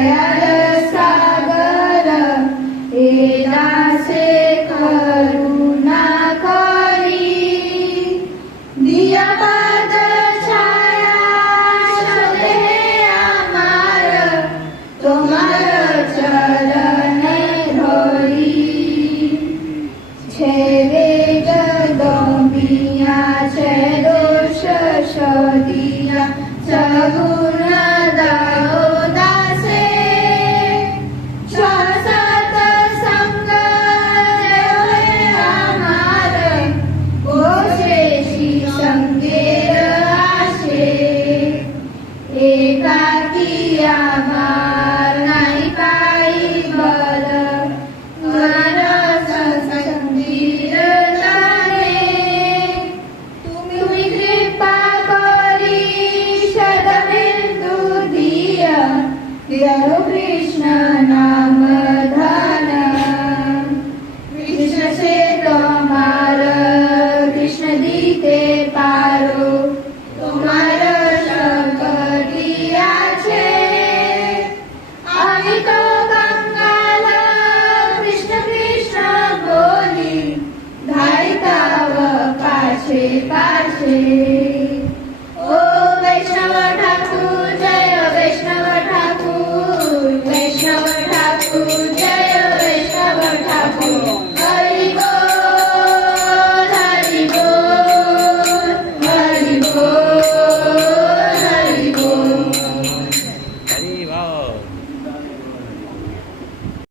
दयाल सागर एदासे करुणा करी दिया पाद छाया शोधे आमार तुम्हार चरण धरी छेवे जगदम्बिया छे दोष शोधिया सगुण दाओ दासे श्वासत संग देवे आमार गोशेशी संगेर आशे एकाकी आमार नाही पाई बल नरस संगीर जाणे तुम्ही कृपा करी शतबिंदु दिया देव कृष्ण नाम धन कृष्ण से तुम्हार कृष्ण दीते पारो तुम्हार शंकरिया छे आमी तो कंगाल कृष्ण कृष्ण बोली धायताव पाछे पाछे